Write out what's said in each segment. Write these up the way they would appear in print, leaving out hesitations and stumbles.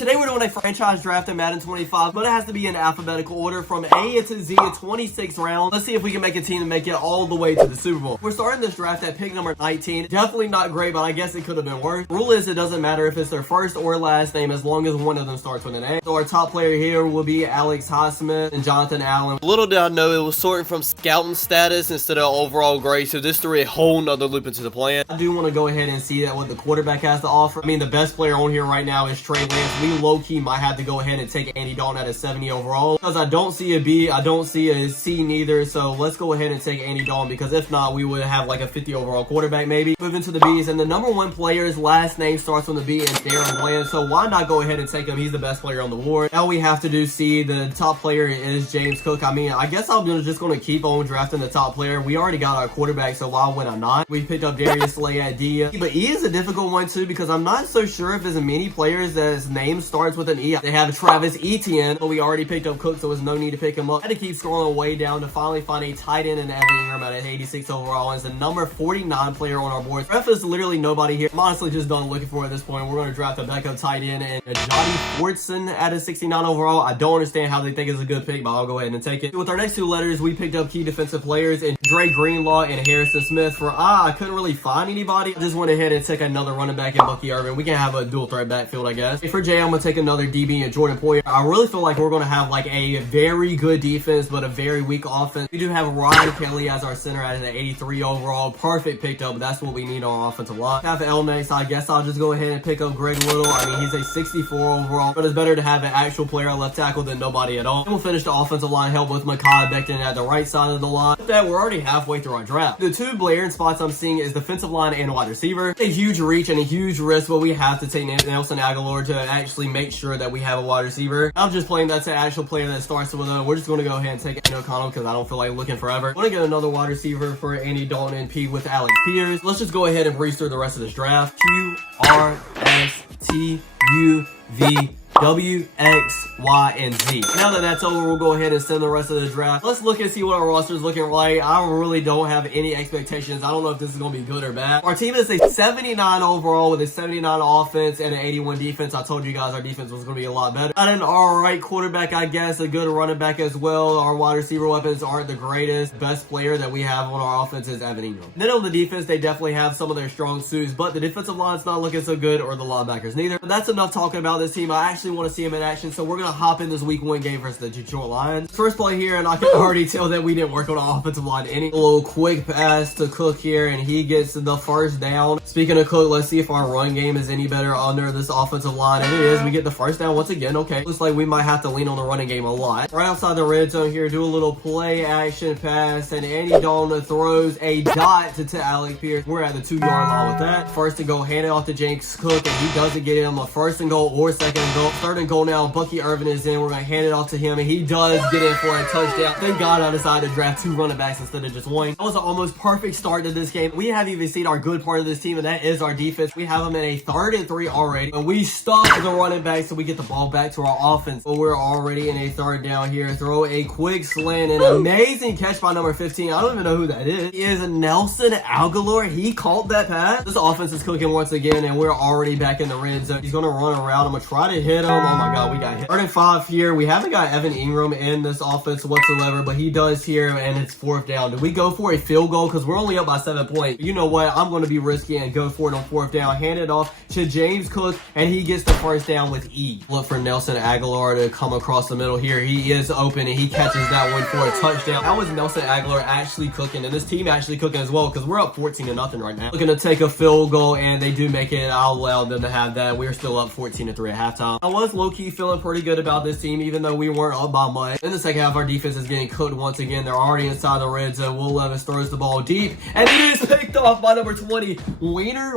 Today we're doing a franchise draft in Madden 25, but it has to be in alphabetical order from A to Z in 26 rounds. Let's see if we can make a team to make it all the way to the Super Bowl. We're starting this draft at pick number 19. Definitely not great, but I guess it could have been worse. Rule is it doesn't matter if it's their first or last name as long as one of them starts with an A. So our top player here will be Alex Highsmith and Jonathan Allen. Little did I know it was sorting from scouting status instead of overall grade, so this threw a whole nother loop into the plan. I do want to go ahead and see that what the quarterback has to offer. I mean, the best player on here right now is Trey Lance. We low-key might have to go ahead and take Andy Dalton at a 70 overall because I don't see a B, I don't see a C neither. So let's go ahead and take Andy Dalton because if not, we would have like a 50 overall quarterback maybe. Moving to the B's, and the number one player's last name starts with a B and Darren Bland. So why not go ahead and take him? He's the best player on the board. Now we have to do C. The top player is James Cook. I mean, I guess I'm just going to keep on drafting the top player. We already got our quarterback, so why would I not? We picked up Darius Slay at D. But E is a difficult one too because I'm not so sure if there's many players that's name starts with an E. They have Travis Etienne, but we already picked up Cook, so there's no need to pick him up. I had to keep scrolling way down to finally find a tight end in Evan Ingram at an 86 overall. It's the number 49 player on our board. Ref is literally nobody here. I'm honestly just done looking for at this point. We're going to draft a backup tight end and Johnny Fortson at a 69 overall. I don't understand how they think it's a good pick, but I'll go ahead and take it. With our next two letters, we picked up key defensive players and Dre Greenlaw and Harrison Smith. For I couldn't really find anybody. I just went ahead and took another running back in Bucky Irvin. We can have a dual threat backfield, I guess. For J, I'm going to take another DB and Jordan Poyer. I really feel like we're going to have like a very good defense, but a very weak offense. We do have Ryan Kelly as our center at an 83 overall. Perfect picked up. That's what we need on our offensive line. Have L next. I guess I'll just go ahead and pick up Greg Little. I mean, he's a 64 overall, but it's better to have an actual player at left tackle than nobody at all. And we'll finish the offensive line help with Mekhi Becton at the right side of the line. With that, we're already halfway through our draft. The two blaring spots I'm seeing is defensive line and wide receiver. A huge reach and a huge risk, but we have to take Nelson Aguilar to actually make sure that we have a wide receiver. I'm just playing that's an actual player that starts with a. We're just going to go ahead and take Andy O'Connell because I don't feel like looking forever. I want to get another wide receiver for Andy Dalton and P with Alex Pierce. Let's just go ahead and breeze through the rest of this draft. QRSTUV W, X, Y, and Z. Now that that's over, we'll go ahead and send the rest of the draft. Let's look and see what our roster is looking like. I really don't have any expectations. I don't know if this is going to be good or bad. Our team is a 79 overall with a 79 offense and an 81 defense. I told you guys our defense was going to be a lot better. Got an alright quarterback, I guess. A good running back as well. Our wide receiver weapons aren't the greatest. Best player that we have on our offense is Evan Ingram. Then on the defense, they definitely have some of their strong suits, but the defensive line's not looking so good, or the linebackers neither. But that's enough talking about this team. I actually want to see him in action, so we're gonna hop in this week 1 game versus the Detroit Lions. First play here, and I can already tell that we didn't work on the offensive line any. A little quick pass to Cook here, and he gets the first down. Speaking of Cook, let's see if our run game is any better under this offensive line, and it is. We get the first down once again. Okay, looks like we might have to lean on the running game a lot. Right outside the red zone here, do a little play action pass, and Andy Dalton throws a dot to Alex Pierce. We're at the 2-yard line with that. First and goal, hand it off to James Cook, and he doesn't get him a first and goal or second and goal. Third and goal now. Bucky Irvin is in. We're going to hand it off to him, and he does get in for a touchdown. Thank God I decided to draft 2 running backs instead of just 1. That was an almost perfect start to this game. We haven't even seen our good part of this team, and that is our defense. We have them in a 3rd and 3 already, and we stop the running back so we get the ball back to our offense. But we're already in a 3rd down here. Throw a quick slant, an amazing catch by number 15. I don't even know who that is. He is Nelson Aguilar. He caught that pass. This offense is cooking once again, and we're already back in the red zone. He's going to run around. I'm going to try to hit him. Oh my God, we got hit. 3rd and 5 here. We haven't got Evan Ingram in this offense whatsoever, but he does here, and it's 4th down. Do we go for a field goal? Because we're only up by 7 points. You know what? I'm going to be risky and go for it on 4th down. Hand it off to James Cook, and he gets the first down with E. Look for Nelson Aguilar to come across the middle here. He is open, and he catches that one for a touchdown. That was Nelson Aguilar actually cooking, and this team actually cooking as well, because we're up 14-0 right now. Looking to take a field goal, and they do make it. I'll allow them to have that. We're still up 14-3 at halftime. I was low-key feeling pretty good about this team, even though we weren't up by much. In the second half, our defense is getting cooked once again. They're already inside the red zone. Will Levis throws the ball deep, and it is picked off by number 20. Winner?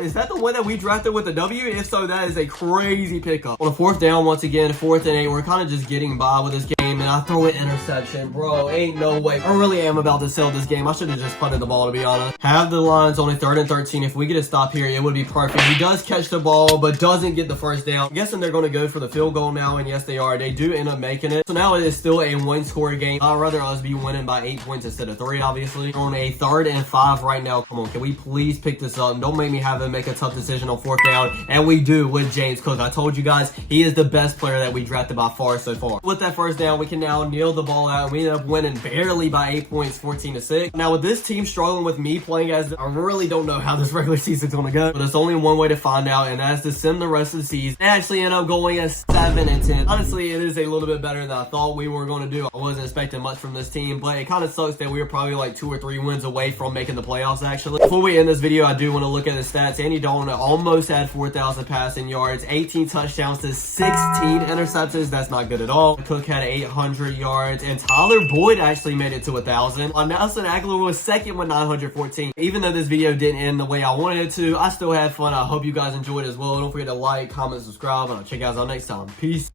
Is that the one that we drafted with a W? If so, that is a crazy pickup. On a 4th down, once again, 4th and 8. We're kind of just getting by with this game, and I throw an interception. Bro, ain't no way. I really am about to sell this game. I should have just punted the ball, to be honest. Have the Lions on a 3rd and 13. If we get a stop here, it would be perfect. He does catch the ball, but doesn't get the first down. I'm guessing guessing they're going to go for the field goal now, and yes, they are. They do end up making it. So now it is still a one-score game. I'd rather us be winning by 8 points instead of 3, obviously. On a 3rd and 5 right now. Come on, can we please pick this up? And don't make me have to make a tough decision on 4th down. And we do with James Cook. I told you guys, he is the best player that we drafted by far so far. With that 1st down, we can now kneel the ball out, and we end up winning barely by 8 points, 14-6. Now, with this team struggling with me playing as, I really don't know how this regular season's going to go. But there's only one way to find out, and that's to sim the rest of the season. They actually end up going at 7-10. Honestly, it is a little bit better than I thought we were going to do. I wasn't expecting much from this team, but it kind of sucks that we were probably like 2 or 3 wins away from making the playoffs, actually. Before we end this video, I do want to look at the stats. Andy Dalton almost had 4,000 passing yards, 18 touchdowns to 16 interceptions. That's not good at all. Cook had 800 yards, and Tyler Boyd actually made it to 1,000. Nelson Aguilar was 2nd with 914. Even though this video didn't end the way I wanted it to, I still had fun. I hope you guys enjoyed as well. Don't forget to like, comment, subscribe, and I'll check you guys out next time. Peace.